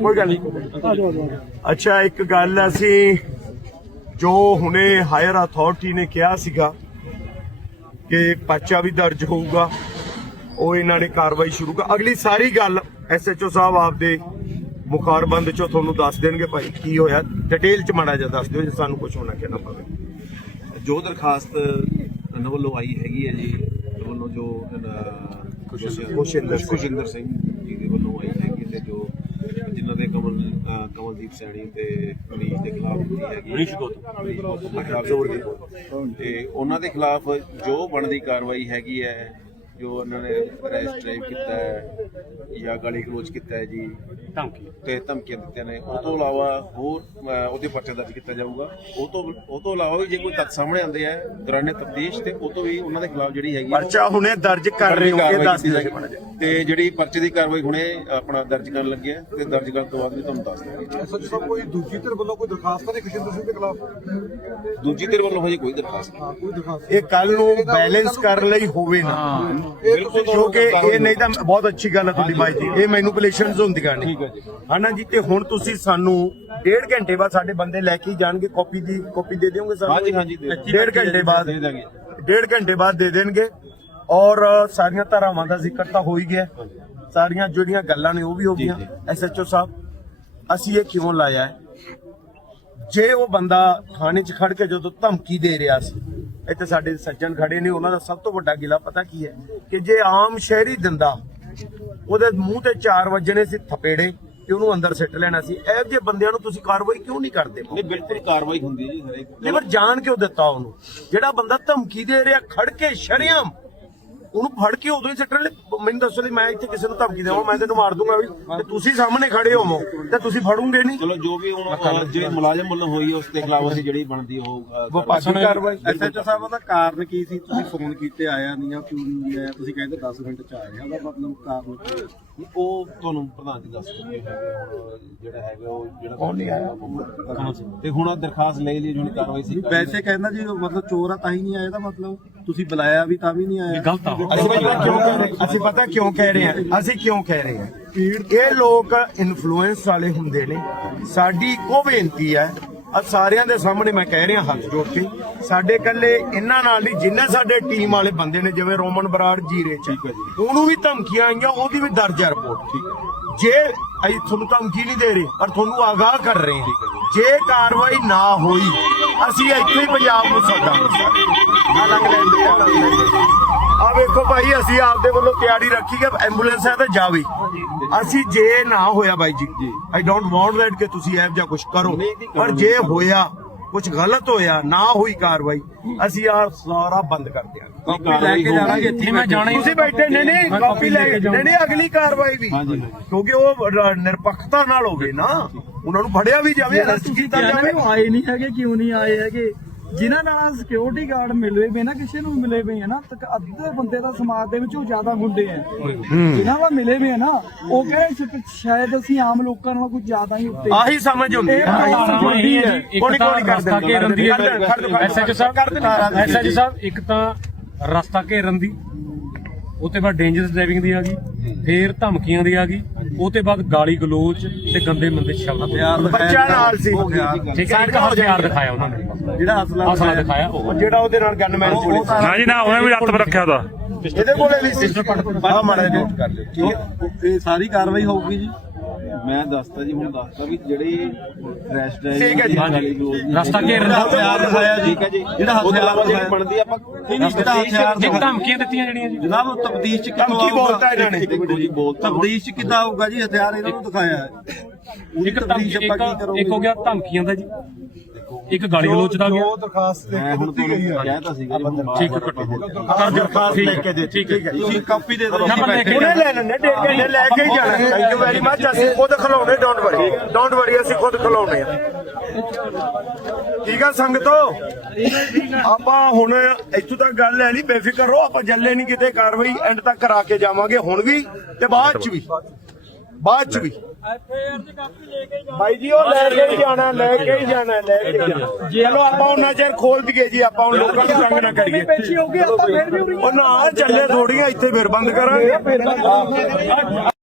ਕੋਈ ਗੱਲ ਨਹੀਂ। ਅੱਛਾ ਇੱਕ ਗੱਲ ਅਸੀਂ ਜੋ ਹੁਣੇ ਹਾਇਰ ਅਥਾਰਟੀ ਨੇ ਕਿਹਾ ਸੀਗਾ ਕਿ ਪਰਚਾ ਵੀ ਦਰਜ ਹੋਊਗਾ ਉਹ ਇਹਨਾਂ ਨੇ ਕਾਰਵਾਈ ਸ਼ੁਰੂ ਕਰ ਅਗਲੀ ਸਾਰੀ ਗੱਲ ਐਸਐਚਓ ਸਾਹਿਬ ਆਪਦੇ ਮੁਖਾਰਬੰਦ ਚੋਂ ਤੁਹਾਨੂੰ ਦੱਸ ਦੇਣਗੇ ਭਾਈ ਕੀ ਹੋਇਆ? ਡਿਟੇਲ ਚ ਮਾੜਾ ਜਿਹਾ ਦੱਸ ਦਿਓ ਜੇ ਸਾਨੂੰ ਕੁਝ ਹੋਣਾ ਕਹਿਣਾ ਪਵੇ। ਜੋ ਦਰਖਾਸਤ ਇਹਨਾਂ ਵੱਲੋਂ ਆਈ ਹੈਗੀ ਹੈ ਜੀ ਇਹਨਾਂ ਵੱਲੋਂ ਜੋ ਖੁਸ਼ਿੰਦਰ ਸਿੰਘ। ਵੱਲੋਂ ਆਈ ਹੈਗੀ ਤੇ ਜੋ ਜਿਨ੍ਹਾਂ ਦੇ ਕਮਲ ਅਹ ਕਮਲਦੀਪ ਸੈਣੀ ਤੇ ਮਨੀਸ਼ ਦੇ ਖਿਲਾਫ ਹੈਗੀ। ਮਨੀਸ਼ ਗੋਤ ਖਿਲਾਫ ਜ਼ੋਰ ਦੀ ਤੇ ਉਹਨਾਂ ਦੇ ਖਿਲਾਫ ਜੋ ਬਣਦੀ ਕਾਰਵਾਈ ਹੈਗੀ ਹੈ ਜੋ ਉਹਨਾਂ ਨੇ ਅਰੈਸਟ ਡਰਾਈਵ ਕੀਤਾ ਹੈ ਜਾਂ ਗਾਲੀ ਗਲੋਚ ਕੀਤਾ ਹੈ ਜੀ ਧਮਕੀ। ਤੇ ਧਮਕੀਆਂ ਦਿੱਤੀਆਂ ਨੇ। ਉਹ ਤੋਂ ਇਲਾਵਾ ਹੋਰ ਅਹ, ਉਹਦੇ ਪਰਚਾ ਦਰਜ ਕੀਤਾ ਜਾਊਗਾ। ਉਹ ਤੋਂ ਉਹ ਤੋਂ ਇਲਾਵਾ ਵੀ ਜੇ ਕੋਈ ਤੱਥ ਸਾਹਮਣੇ ਆਉਂਦੇ ਆ ਦੌਰਾਨੇ ਤਫਤੀਸ਼ ਤੇ ਉਹ ਤੋਂ ਵੀ ਉਹਨਾਂ ਦੇ ਖਿਲਾਫ ਜਿਹੜੀ ਹੈਗੀ ਆ, ਪਰਚਾ ਹੁਣੇ ਦਰਜ ਕਰ ਰਹੇ ਹੋ ਇਹ ਦੱਸ ਦਿਓ ਜਾਏਗੀ। ਮਾੜਾ ਜਿਹਾ। ਤੇ ਜਿਹੜੀ ਪਰਚੇ ਦੀ ਕਾਰਵਾਈ ਹੁਣੇ ਆਪਣਾ ਦਰਜ ਕਰਨ ਲੱਗੇ ਆ ਤੇ ਦਰਜ ਕਰਨ ਤੋਂ ਬਾਅਦ ਵੀ ਤੁਹਾਨੂੰ ਦੱਸ ਸੱਚ ਸਾਹਿਬ ਕੋਈ ਦੂਜੀ ਧਿਰ ਵੱਲੋਂ ਕੋਈ ਦਰਖਾਸਤ ਤਾਂ ਨਹੀਂ ਸਿੰਘ ਦੇ ਖਿਲਾਫ? ਦੂਜੀ ਧਿਰ ਵੱਲੋਂ ਹਜੇ ਕੋਈ ਦਰਖਾਸਤ ਨਹੀਂ। ਹਾਂ ਕੋਈ ਦਰਖਾਸਤ ਇਹ ਕੱਲ ਨੂੰ ਬੈਲੈਂਸ ਕਰਨ ਲਈ ਹੋਵੇ ਨਾ। ਬਿਲਕੁਲ ਕਿਉਂਕਿ ਇਹ ਨਹੀਂ ਤਾਂ ਬਹੁਤ ਅੱਛੀ ਗੱਲ ਹੈ ਤੁਹਾਡੀ ਬਾਈ ਜੀ। ਇਹ ਮੈਨੂਪੂਲੇਸ਼ਨਸ ਹੁੰਦੀਆਂ ਨੇ ਠੀਕ ਹੈ ਜੀ। ਹਨਾ ਜੀ ਤੇ ਹੁਣ ਤੁਸੀਂ ਸਾਨੂੰ ਡੇਢ ਘੰਟੇ ਬਾਅਦ ਸਾਡੇ ਬੰਦੇ ਲੈ ਕੇ ਜਾਣਗੇ ਕਾਪੀ ਦੀ ਕਾਪੀ ਦੇ ਦਿਓਗੇ ਸਾਨੂੰ? ਹਾਂਜੀ ਹਾਂਜੀ। ਡੇਢ ਘੰਟੇ ਬਾਅਦ ਦੇ ਦਾਂਗੇ ਡੇਢ ਘੰਟੇ ਬਾਅਦ ਦੇ ਦੇਣਗੇ। ਔਰ ਸਾਰੀਆਂ ਧਾਰਾਵਾਂ ਦਾ ਜ਼ਿਕਰ ਤਾਂ ਹੋ ਹੀ ਗਿਆ। ਸਾਰੀਆਂ ਜਿਹੜੀਆਂ ਗੱਲਾਂ ਨੇ ਉਹ ਵੀ ਹੋ ਗਈਆਂ। ਐਸਐਚਓ ਸਾਹਿਬ ਅਸੀਂ ਇਹ ਕਿਉਂ ਲਾਇਆ ਹੈ? ਜੇ ਉਹ ਬੰਦਾ ਥਾਣੇ 'ਚ ਖੜ ਕੇ ਜਦੋਂ ਧਮਕੀ ਦੇ ਰਿਹਾ ਸੀ ਇੱਥੇ ਸਾਡੇ ਸੱਜਣ ਖੜੇ ਨੇ ਉਹਨਾਂ ਦਾ ਸਭ ਤੋਂ ਵੱਡਾ ਗਿਲਾ ਪਤਾ ਕੀ ਹੈ ਕਿ ਜੇ ਆਮ ਸ਼ਹਿਰੀ ਦਿੰਦਾ ਉਹਦੇ ਮੂੰਹ ਤੇ ਚਾਰ ਵੱਜਣੇ ਸੀ ਥਪੇੜੇ ਤੇ ਉਹਨੂੰ ਅੰਦਰ ਸਿੱਟ ਲੈਣਾ ਸੀ ਇਹੋ ਜਿਹੇ ਬੰਦਿਆਂ ਨੂੰ ਤੁਸੀਂ ਕਾਰਵਾਈ ਕਿਉਂ ਨਹੀਂ ਕਰਦੇ? ਨਹੀਂ ਬਿਲਕੁਲ ਕਾਰਵਾਈ ਹੁੰਦੀ ਜੀ ਹਰੇਕ ਨਹੀਂ ਪਰ ਜਾਣ ਕਿਉਂ ਦਿੱਤਾ ਉਹਨੂੰ? ਜਿਹੜਾ ਬੰਦਾ ਧਮਕੀ ਦੇ ਰਿਹਾ ਖੜ ਕੇ ਸ਼ਰਿਆਮ ਉਹਨੂੰ ਫੜ ਕੇ ਉਦੋਂ ਹੀ ਸੱਟਣ ਲਈ ਮੈਨੂੰ ਦੱਸੋ ਲਈ ਮੈਂ ਇੱਥੇ ਕਿਸੇ ਨੂੰ ਧਮਕੀ ਦੇਵਾਂ ਮੈਂ ਤੈਨੂੰ ਮਾਰ ਦੂੰਗਾ ਵੀ। ਤੇ ਤੁਸੀਂ ਸਾਹਮਣੇ ਖੜੇ ਹੋਵੋ ਤੇ ਤੁਸੀਂ ਫੜੋਗੇ ਨਹੀਂ। ਚਲੋ ਜੋ ਵੀ ਹੁਣ ਜਿਹੜੇ ਮੁਲਾਜ਼ਮ ਵੱਲੋਂ ਹੋਈ ਹੈ ਉਸ ਦੇ ਖਿਲਾਫ ਅਸੀਂ ਜਿਹੜੀ ਬਣਦੀ ਉਹ ਵਿਭਾਗੀ ਕਾਰਵਾਈ ਐਸਐਚਓ ਸਾਹਿਬ ਉਹਦਾ ਕਾਰਨ ਕੀ ਸੀ? ਤੁਸੀਂ ਫੋਨ ਕੀਤੇ ਆਇਆ ਨਹੀਂ ਆ ਕਿਉਂ ਨਹੀਂ ਆਇਆ? ਤੁਸੀਂ ਕਹਿੰਦੇ 10 ਮਿੰਟ ਚ ਆ ਰਿਹਾ ਉਹਦਾ ਮਤਲਬ ਕਾਰਨ ਕੀ ਹੈ ਉਹ ਤੁਹਾਨੂੰ ਪ੍ਰਧਾਨ ਜੀ ਦੱਸ ਦਿੰਦੇ ਹੈਗੇ ਜਿਹੜਾ ਹੈਗਾ ਉਹ ਜਿਹੜਾ ਕੌਣ ਨਹੀਂ ਆਇਆ। ਤੇ ਹੁਣ ਉਹ ਦਰਖਾਸਤ ਲੈ ਲਈ ਜਿਹੜੀ ਕਾਰਵਾਈ ਸੀ ਵੈਸੇ ਕਹਿੰਦਾ ਜੀ ਉਹ ਮਤਲਬ ਚੋਰ ਆ ਤਾਂ ਹੀ ਨਹੀਂ ਆਇਆ ਇਹਦਾ ਮਤਲਬ? ਤੁਸੀਂ ਬੁਲਾਇਆ ਵੀ ਤਾਂ ਵੀ ਨਹੀਂ ਆਇਆ। ਅਸੀਂ ਪਤਾ ਕਿਉਂ ਕਹਿ ਰਹੇ ਅਸੀਂ ਪਤਾ ਕਿਉਂ ਕਹਿ ਰਹੇ ਹਾਂ? ਅਸੀਂ ਕਿਉਂ ਕਹਿ ਰਹੇ ਹਾਂ? ਇਹ ਲੋਕ ਇਨਫਲੂਐਂਸ ਵਾਲੇ ਹੁੰਦੇ ਨੇ। ਸਾਡੀ ਇੱਕੋ ਬੇਨਤੀ ਹੈ। ਆ ਸਾਰਿਆਂ ਦੇ ਸਾਹਮਣੇ ਮੈਂ ਕਹਿ ਰਿਹਾ ਹੱਥ ਜੋੜ ਕੇ। ਸਾਡੇ ਕੱਲੇ ਇਹਨਾਂ ਨਾਲ ਨਹੀਂ ਜਿੰਨੇ ਸਾਡੇ ਟੀਮ ਵਾਲੇ ਬੰਦੇ ਨੇ ਜਿਵੇਂ ਰੋਮਨ ਬਰਾੜ ਜੀਰੇ ਚ। ਉਹਨੂੰ ਵੀ ਧਮਕੀਆਂ ਆਈਆਂ ਉਹਦੀ ਵੀ ਦਰਜ ਹੈ ਰਿਪੋਰਟ ਜੇ ਅਸੀਂ ਤੁਹਾਨੂੰ ਧਮਕੀ ਨਹੀਂ ਦੇ ਰਹੇ ਪਰ ਤੁਹਾਨੂੰ ਆਗਾਹ ਕਰ ਰਹੇ ਹਾਂ। ਜੇ ਕਾਰਵਾਈ ਨਾ ਹੋਈ ਅਸੀਂ ਇੱਥੇ ਹੀ ਪੰਜਾਬ ਨੂੰ ਸੱਦਾਂਗੇ ਆ ਵੇਖੋ ਭਾਈ ਅਸੀਂ ਆਪਦੇ ਵੱਲੋਂ ਤਿਆਰੀ ਰੱਖੀ ਕਿ ਐਂਬੂਲੈਂਸ ਹੈ ਤਾਂ ਜਾਵੇ। ਅਸੀਂ ਜੇ ਨਾ ਹੋਇਆ ਬਾਈ ਜੀ ਆਈ ਡੋਨਟ ਵਾਂਟ ਦੈਟ ਕਿ ਤੁਸੀਂ ਇਹੋ ਜਿਹਾ ਕੁਝ ਕਰੋ। ਪਰ ਜੇ ਹੋਇਆ ਕੁਝ ਗਲਤ ਹੋਇਆ ਨਾ ਹੋਈ ਕਾਰਵਾਈ ਅਸੀਂ ਆ ਸਾਰਾ ਬੰਦ ਕਰ ਦਿਆਂਗੇ। ਕਾਪੀ ਲੈ ਕੇ ਜਾਣਾ ਜੀ ਇੱਥੇ ਮੈਂ ਜਾਣਾ ਤੁਸੀਂ ਬੈਠੇ ਨੇ ਨਹੀਂ ਕਾਪੀ ਲੈ ਕੇ ਨਹੀਂ ਨਹੀਂ ਅਗਲੀ ਕਾਰਵਾਈ ਵੀ। ਕਿਉਂਕਿ ਉਹ ਨਿਰਪੱਖਤਾ ਨਾਲ ਹੋਵੇ ਨਾ। ਉਹਨਾਂ ਨੂੰ ਫੜਿਆ ਵੀ ਜਾਵੇ ਅਰੈਸਟ ਕੀਤਾ ਜਾਵੇ। ਉਹ ਆਏ ਨਹੀਂ ਹੈਗੇ ਕਿਉਂ ਨਹੀਂ ਆਏ ਹੈਗੇ? ਜਿਨ੍ਹਾਂ ਨਾਲ ਸਿਕਿਉਰਿਟੀ ਗਾਰਡ ਮਿਲੇ ਵੇ ਨਾ ਕਿਸੇ ਨੂੰ ਮਿਲੇ ਵੇ ਹੈ ਨਾ ਤੱਕ ਅੱਧੇ ਬੰਦੇ ਦਾ ਸਮਾਜ ਦੇ ਵਿੱਚ ਉਹ ਜ਼ਿਆਦਾ ਗੁੰਡੇ ਆ। ਜਿਨ੍ਹਾਂ ਨਾਲ ਮਿਲੇ ਵੇ ਹੈ ਨਾ ਉਹ ਕਹਿੰਦੇ ਸ਼ਾਇਦ ਅਸੀਂ ਆਮ ਲੋਕਾਂ ਨਾਲੋਂ ਕੁਝ ਜ਼ਿਆਦਾ ਹੀ ਉੱਤੇ ਆਹੀ ਸਮਝ ਹੁੰਦੀ ਹੈ। ਹੁੰਦੀ ਹੈ। ਕੋਣੀ ਕੋਣੀ ਕਰ ਦਿੰਦੇ। ਐਸਐਚਓ ਸਾਹਿਬ ਕਰ ਦਿੰਦੇ। ਐਸਐਚਓ ਸਾਹਿਬ ਇੱਕ ਤਾਂ ਰਸਤਾ ਘੇਰਨ ਦੀ ਉਹ ਤੋਂ ਬਾਅਦ ਡੇਂਜਰਸ ਡਰਾਈਵਿੰਗ ਦੀ ਆ ਗਈ। ਫੇਰ ਧਮਕੀਆਂ ਦੀ ਆ ਗਈ। ਉਹ ਤੋਂ ਬਾਅਦ ਗਾਲੀ ਗਲੋਚ ਤੇ ਗੰਦੇ ਮੰਦੇ ਸ਼ਬਦ ਬੱਚਾ ਨਾਲ ਸੀ। ਠੀਕ ਹੈ। ਇੱਕ ਹਥਿਆਰ ਦਿਖਾਇਆ ਉਹਨਾਂ ਨੇ। ਜਿਹੜਾ ਅਸਲਾ ਅਸਲਾ ਦਿਖਾਇਆ। ਉਹ। ਜਿਹੜਾ ਉਹਦੇ ਨਾਲ ਗਨਮੈਨ ਕੋਲੇ ਸੀ। ਨਾ ਜੀ ਨਾ ਉਹਨੇ ਵੀ ਹੱਥ ਰੱਖਿਆ ਉਹਦਾ। ਇਹਦੇ ਕੋਲੇ ਵੀ ਸੀ। ਆ ਮਾੜਾ ਜਿਹਾ note ਕਰ ਲਿਓ। ਠੀਕ ਹੈ। ਇਹ ਸਾਰੀ ਕਾਰਵਾਈ ਹੋਊਗੀ ਜੀ। ਮੈਂ ਦੱਸਤਾ ਜੀ ਹੁਣ ਦੱਸਤਾ ਵੀ ਜਿਹੜੀ ਫਰੈਸ਼ ਠੀਕ ਹੈ ਜੀ। ਹਾਂਜੀ। ਰਸਤਾ ਘੇਰਨ ਦਾ ਹਥਿਆਰ ਦਿਖਾਇਆ ਜੀ ਠੀਕ ਹੈ ਜੀ। ਜਿਹੜਾ ਹਥਿਆਰ ਦਿਖਾਇਆ। ਬਣਦੀ ਆਪਾਂ ਜਿਹੜਾ ਹਥਿਆਰ ਇੱਕ ਧਮਕੀਆਂ ਦਿੱਤੀਆਂ ਜਿਹੜੀਆਂ ਜੀ। ਜਨਾਬ ਤਬਦੀਸ਼ ਚ ਕਿੱਥੋਂ ਧਮਕੀ ਬੋਲਤਾ ਇਹਨਾਂ ਨੇ। ਦੇਖੋ ਜੀ ਬੋਲ ਤਬਦੀਸ਼ ਚ ਕਿੱਦਾਂ ਆਊਗਾ ਜੀ? ਹਥਿਆਰ ਇਹਨਾਂ ਨੂੰ ਦਿਖਾਇਆ। ਹੈ ਇੱਕ ਧਮਕੀ ਤਬਦੀਸ਼ ਆਪਾਂ ਕੀ ਇੱਕ ਕਰੋਗੇ? ਇੱਕ ਹੋ ਗਿਆ ਧਮਕੀਆਂ ਦਾ ਜੀ। ਇੱਕ ਗਾਲੀ ਗਲੋਚ ਦਾ ਗਿਆ ਜੋ ਦਰਖਾਸਤ ਮੈਂ ਕੇ ਹੁਣ ਦਿੱਤੀ ਗਈ ਹੈ ਸੀਗਾ ਠੀਕ ਹੈ ਕੱਟੋ ਕਰ ਦਰਖਾਸਤ ਲੈ ਕੇ ਦੇ ਠੀਕ ਹੈ ਤੁਸੀਂ ਕਾਪੀ ਦੇ ਦਿਓ ਨੰਬਰ ਲੈ ਕੇ ਉਹਨੇ ਲੈ ਲੈਣੇ ਡੇਢ ਘੰਟੇ ਲੈ ਕੇ ਹੀ ਜਾਣਾ। ਥੈਂਕ ਯੂ ਵੈਰੀ ਮੱਚ ਅਸੀਂ ਖੁਦ ਖਿਲਾਉਣੇ ਡੋਂਟ ਵਰੀ ਡੋਂਟ ਵਰੀ ਅਸੀਂ ਖੁਦ ਖਿਲਾਉਣੇ ਆ। ਠੀਕ ਆ ਸੰਗਤੋ? ਆਪਾਂ ਹੁਣ ਇੱਥੋਂ ਤੱਕ ਗੱਲ ਲੈ ਲਈ ਬੇਫਿਕਰ ਰਹੋ ਆਪਾਂ ਜੱਲੇ ਨਹੀਂ ਕਿਤੇ ਕਾਰਵਾਈ ਐਂਡ ਤੱਕ ਕਰਾ ਕੇ ਜਾਵਾਂਗੇ ਹੁਣ ਵੀ ਤੇ ਬਾਅਦ ਚ ਵੀ। ਬਾਅਦ ਚ ਵੀ। ਭਾਈ ਜੀ ਉਹ ਲੈ ਕੇ ਹੀ ਜਾਣਾ ਲੈ ਕੇ ਹੀ ਜਾਣਾ ਲੈ ਕੇ ਹੀ ਜਾਣਾ। ਚਲੋ ਆਪਾਂ ਉਹਨਾਂ ਚਿਰ ਖੋਲ ਦਈਏ ਜੀ ਆਪਾਂ ਹੁਣ ਲੋਕਾਂ ਨੂੰ ਤੰਗ ਨਾ ਕਰੀਏ। ਉਹ ਨਾ ਚੱਲੇ ਥੋੜੀਆਂ ਇੱਥੇ ਫਿਰ ਬੰਦ ਕਰਾਂਗੇ।